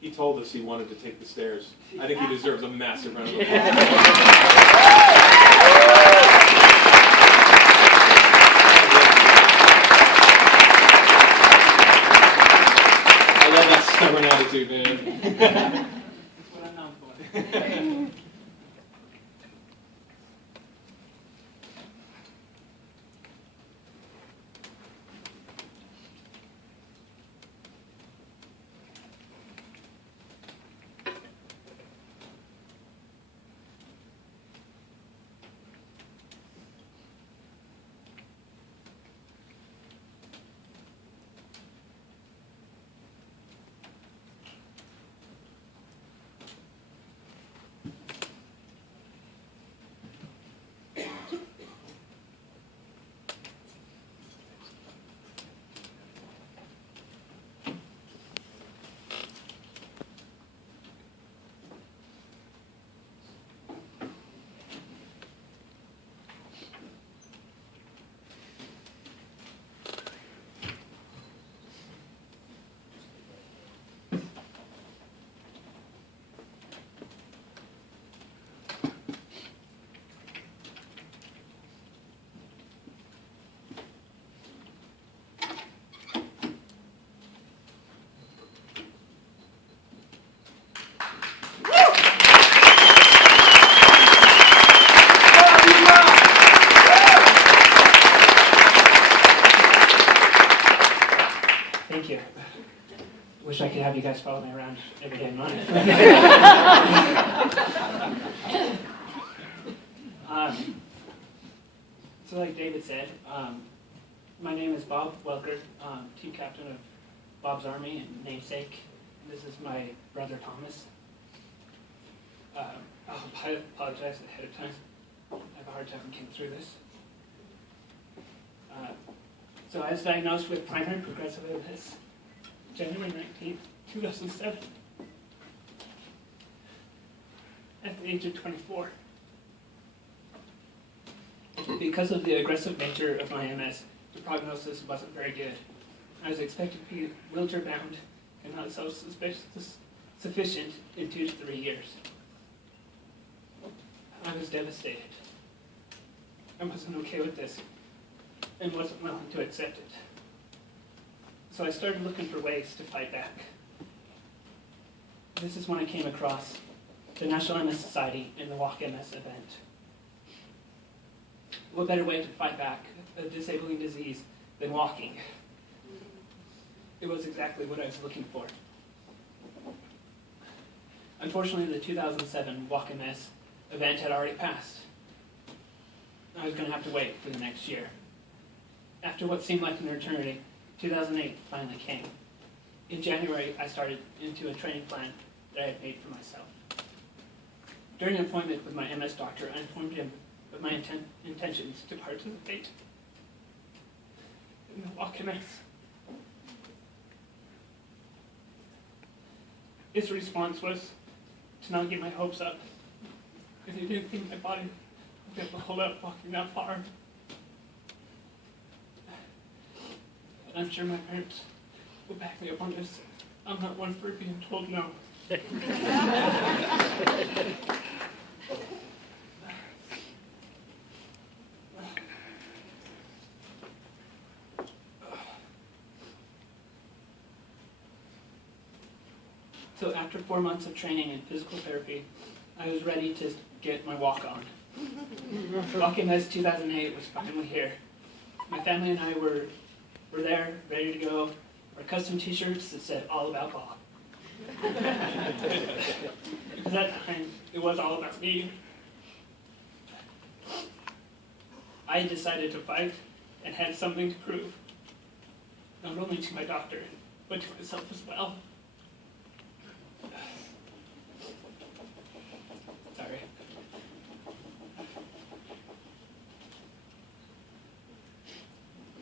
He told us he wanted to take the stairs. I think he deserves a massive round of applause. I love that stubborn attitude, man. That's what I'm known for. Thank you. Wish I could have you guys follow me around every day in my life. So like David said, my name is Bob Welker, team captain of Bob's Army and namesake. This is my brother Thomas. I'll apologize ahead of time. I have a hard time getting through this. So I was diagnosed with primary progressive MS January 19th, 2007, at the age of 24. Because of the aggressive nature of my MS, the prognosis wasn't very good. I was expected to be wheelchair-bound and not self-sufficient in 2 to 3 years. I was devastated. I wasn't okay with this and wasn't willing to accept it. So I started looking for ways to fight back. This is when I came across the National MS Society and the Walk MS event. What better way to fight back a disabling disease than walking? It was exactly what I was looking for. Unfortunately, the 2007 Walk MS event had already passed. I was going to have to wait for the next year. After what seemed like an eternity, 2008 finally came. In January, I started into a training plan that I had made for myself. During an appointment with my MS doctor, I informed him of my intentions to participate in the Walk MS. His response was to not get my hopes up, because he didn't think my body would be able to hold up walking that far. And I'm sure my parents will back me up on this. I'm not one for being told no. So after 4 months of training in physical therapy, I was ready to get my walk on. Walk MS 2008 was finally here. My family and I were there, ready to go. Our custom t-shirts that said all about Bob. Because at that time, it was all about me. I decided to fight and had something to prove. Not only to my doctor, but to myself as well. Sorry.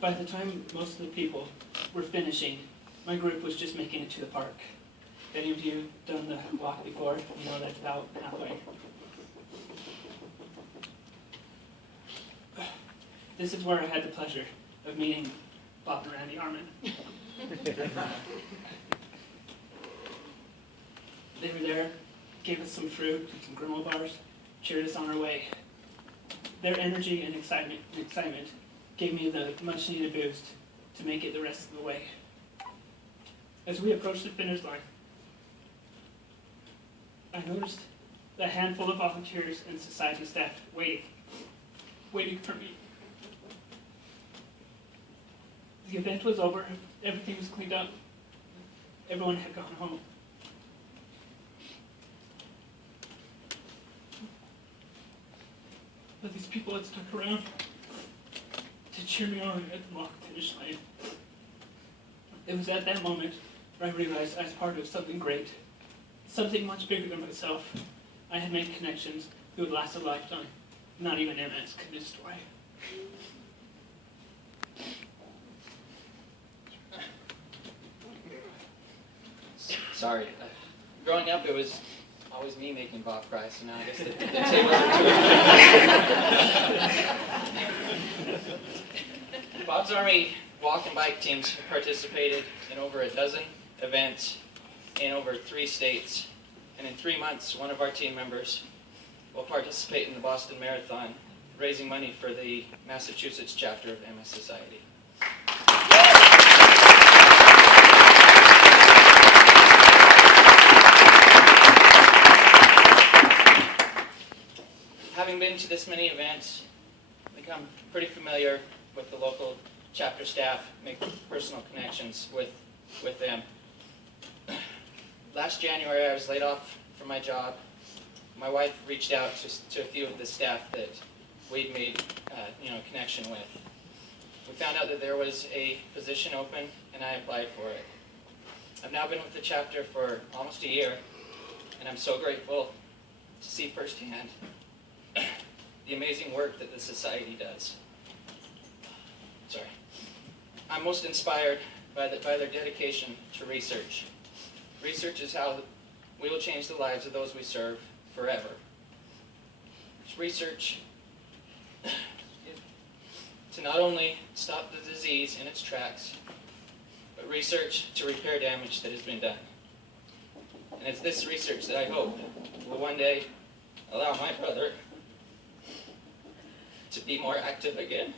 By the time most of the people were finishing, my group was just making it to the park. If any of you done the walk before, you know that's about halfway. This is where I had the pleasure of meeting Bob and Randy Arman. They were there, gave us some fruit and some granola bars, cheered us on our way. Their energy and excitement gave me the much-needed boost to make it the rest of the way. As we approached the finish line, I noticed a handful of volunteers and society staff waiting for me. The event was over, everything was cleaned up, everyone had gone home. But these people had stuck around to cheer me on at the locked finish line. It was at that moment where I realized I was part of something great, something much bigger than myself. I had made connections that would last a lifetime. Not even MS could destroy. Sorry. Growing up, it was always me making Bob cry, so now I guess the tables are Bob's Army walk and bike teams participated in over a dozen events in over 3 states. And in 3 months, one of our team members will participate in the Boston Marathon, raising money for the Massachusetts chapter of MS Society. Having been to this many events, I've become pretty familiar with the local chapter staff, make personal connections with them. Last January, I was laid off from my job. My wife reached out to a few of the staff that we'd made connection with. We found out that there was a position open, and I applied for it. I've now been with the chapter for almost a year, and I'm so grateful to see firsthand the amazing work that the society does. Sorry. I'm most inspired by their dedication to research. Research is how we will change the lives of those we serve forever. It's research to not only stop the disease in its tracks, but research to repair damage that has been done. And it's this research that I hope will one day allow my brother to be more active again.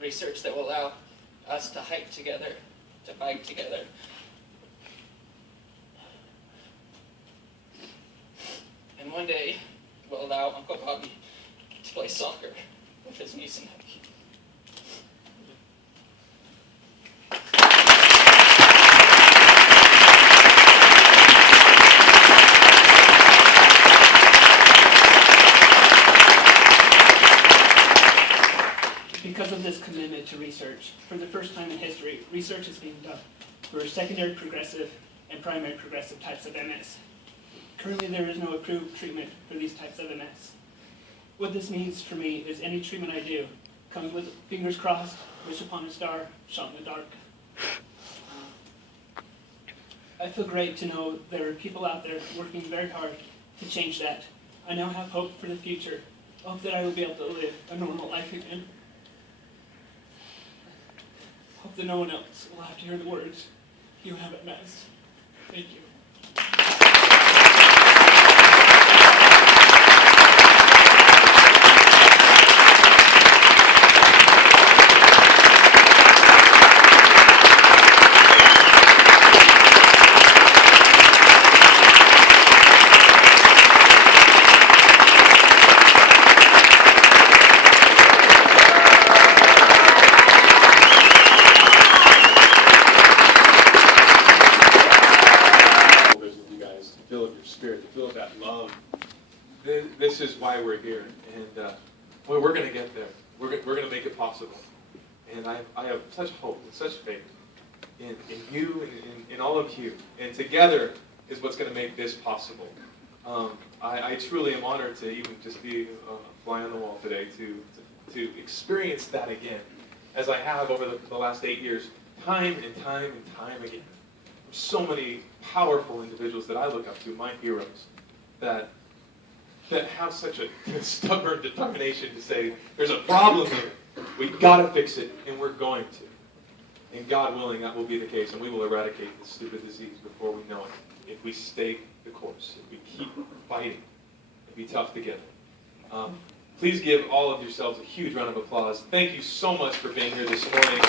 Research that will allow us to hike together, to bike together. And one day will allow Uncle Bobby to play soccer with his niece and nephew. Because of this commitment to research, for the first time in history, research is being done for secondary progressive and primary progressive types of MS. Currently, there is no approved treatment for these types of MS. What this means for me is any treatment I do comes with fingers crossed, wish upon a star, shot in the dark. I feel great to know there are people out there working very hard to change that. I now have hope for the future. Hope that I will be able to live a normal life again. Hope that no one else will have to hear the words, "You have MS." Thank you. This is why we're here, and well, we're going to get there. We're going to make it possible. And I have such hope and such faith in you and in all of you. And together is what's going to make this possible. I truly am honored to even just be a fly on the wall today to experience that again, as I have over the last 8 years, time and time and time again. There's so many powerful individuals that I look up to, my heroes, that have such a stubborn determination to say, there's a problem here, We got to fix it, and we're going to. And God willing, that will be the case, and we will eradicate this stupid disease before we know it. If we stay the course, if we keep fighting, and be tough together. Please give all of yourselves a huge round of applause. Thank you so much for being here this morning.